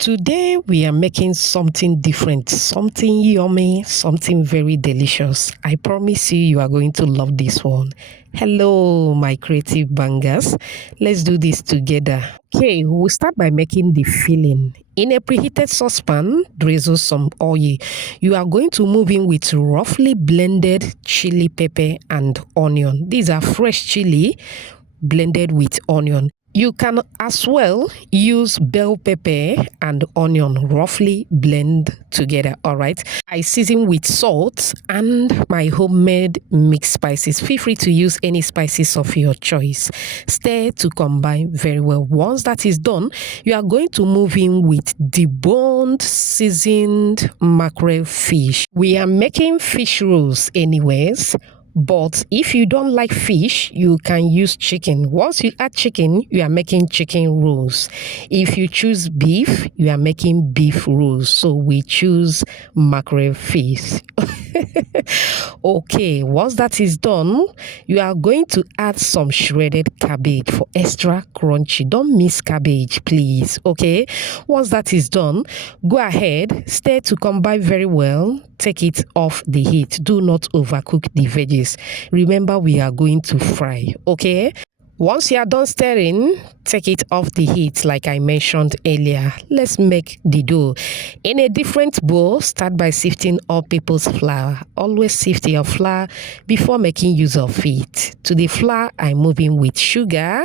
Today we are making something different, something yummy, something very delicious. I promise you are going to love this one. Hello, my creative bangers. Let's do this together. Okay, we'll start by making the filling. In a preheated saucepan, drizzle some oil. You are going to move in with roughly blended chili pepper and onion. These are fresh chili blended with onion. You can as well use bell pepper and onion, roughly blend together, all right? I season with salt and my homemade mixed spices. Feel free to use any spices of your choice. Stir to combine very well. Once that is done, you are going to move in with deboned, seasoned mackerel fish. We are making fish rolls anyways. But if you don't like fish, you can use chicken. Once you add chicken, you are making chicken rolls. If you choose beef, you are making beef rolls. So we choose mackerel fish. Okay, once that is done, you are going to add some shredded cabbage for extra crunchy. Don't miss cabbage, please. Okay, once that is done, go ahead, stir to combine very well. Take it off the heat. Do not overcook the veggies. Remember, we are going to fry, okay? Once you are done stirring, take it off the heat like I mentioned earlier. Let's make the dough. In a different bowl, start by sifting all-purpose flour. Always sift your flour before making use of it. To the flour, I'm moving with sugar.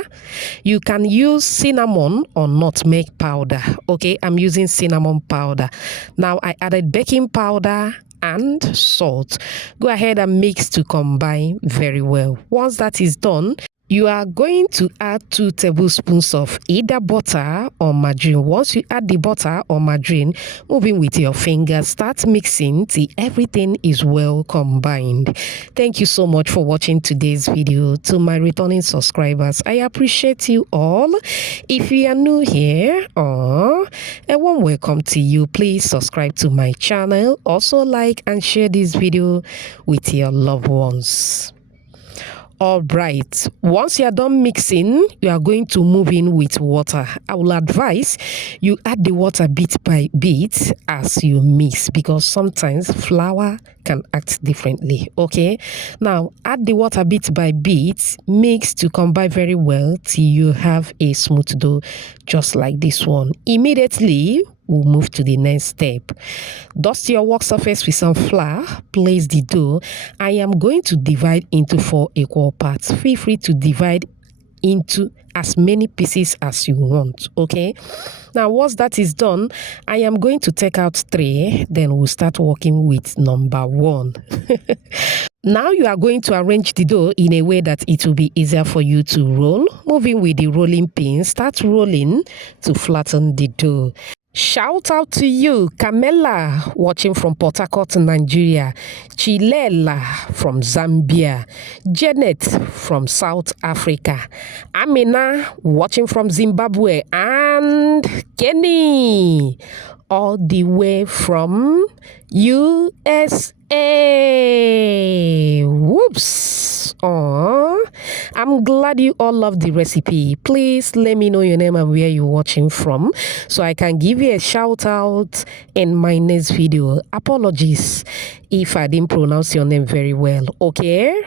You can use cinnamon or nutmeg powder. Okay, I'm using cinnamon powder. Now I added baking powder and salt. Go ahead and mix to combine very well. Once that is done, you are going to add 2 tablespoons of either butter or margarine. Once you add the butter or margarine, moving with your fingers, start mixing till everything is well combined. Thank you so much for watching today's video. To my returning subscribers, I appreciate you all. If you are new here, a warm welcome to you. Please subscribe to my channel. Also like and share this video with your loved ones. All right, once you are done mixing, you are going to move in with water. I will advise you add the water bit by bit as you mix, because sometimes flour can act differently. Okay, now add the water bit by bit, mix to combine very well till you have a smooth dough just like this one. Immediately we'll move to the next step. Dust your work surface with some flour. Place the dough. I am going to divide into 4 equal parts. Feel free to divide into as many pieces as you want. Okay, now once that is done, I am going to take out 3. Then we'll start working with number 1. Now you are going to arrange the dough in a way that it will be easier for you to roll. Moving with the rolling pin, start rolling to flatten the dough. Shout out to you, Camilla, watching from Port Harcourt, Nigeria, Chilela from Zambia, Janet from South Africa, Amina, watching from Zimbabwe, and Kenny, all the way from USA. Whoops. I'm glad you all love the recipe. Please let me know your name and where you're watching from so I can give you a shout out in my next video. Apologies if I didn't pronounce your name very well, okay?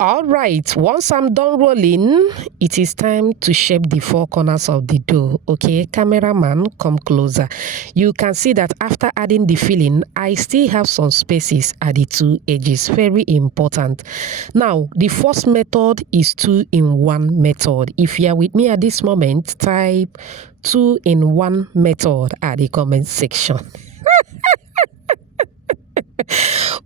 All right, once I'm done rolling, it is time to shape the 4 corners of the dough. Okay, cameraman, come closer. You can see that after adding the filling, I still have some spaces at the 2 edges. Very important. Now, the first method is 2-in-1 method. If you are with me at this moment, type 2-in-1 method at the comment section.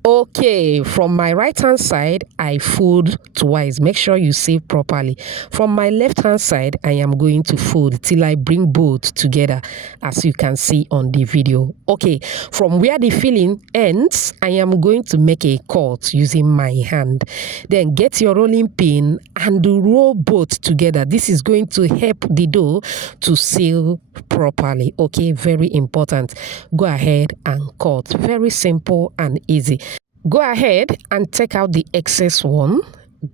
Okay, from my right hand side, I fold twice. Make sure you save properly. From my left hand side, I am going to fold till I bring both together, as you can see on the video. Okay, from where the filling ends, I am going to make a cut using my hand. Then get your rolling pin and roll both together. This is going to help the dough to seal properly. Okay, very important. Go ahead and cut. Very simple and easy. Go ahead and take out the excess one.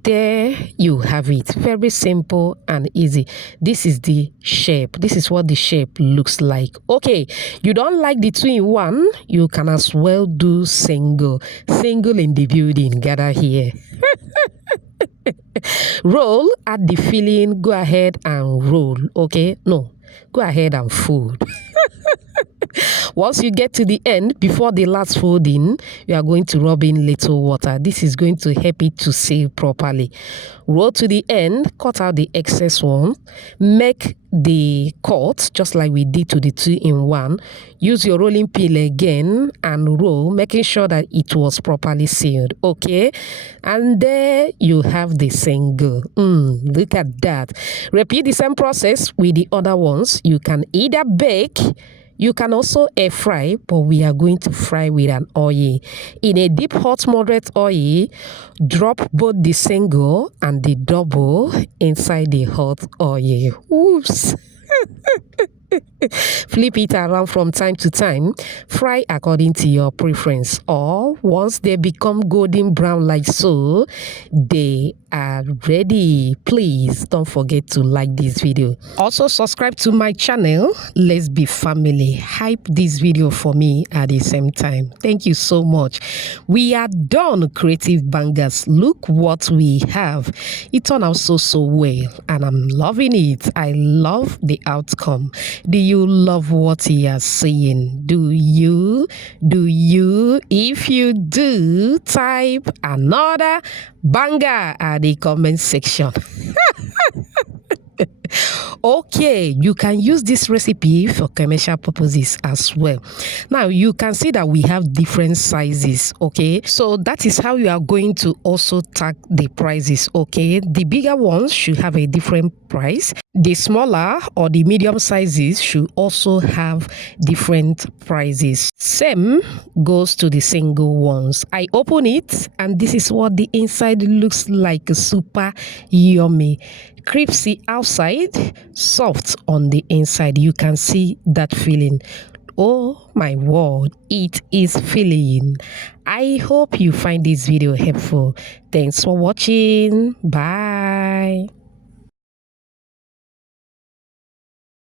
there you have it. Very simple and easy. This is the shape. This is what the shape looks like. Okay, you don't like the 2-in-1, you can as well do single in the building. Gather here. Roll, add the filling, go ahead and roll. Okay, no, go ahead and fold. Once you get to the end, before the last folding, you are going to rub in little water. This is going to help it to seal properly. Roll to the end, cut out the excess one, make the cut just like we did to the 2-in-1. Use your rolling pin again and roll, making sure that it was properly sealed. Okay, and there you have the single. Look at that. Repeat the same process with the other ones. You can either bake, you can also air fry, but we are going to fry with an oil. In a deep hot moderate oil, drop both the single and the double inside the hot oil. Oops. Flip it around from time to time. Fry according to your preference, or once they become golden brown like so, they are ready. Please don't forget to like this video. Also subscribe to my channel. Let's be family. Hype this video for me at the same time. Thank you so much. We are done, creative bangers. Look what we have. It turned out so well and I'm loving it. I love the outcome. Do you love what you are seeing? Do you? If you do, type another banger at the comment section. Okay, you can use this recipe for commercial purposes as well. Now you can see that we have different sizes. Okay, so that is how you are going to also tag the prices. Okay, the bigger ones should have a different price. The smaller or the medium sizes should also have different prices. Same goes to the single ones. I open it and this is what the inside looks like. Super yummy. Crispy outside, soft on the inside. You can see that feeling. Oh my word, it is filling. I hope you find this video helpful. Thanks for watching. Bye.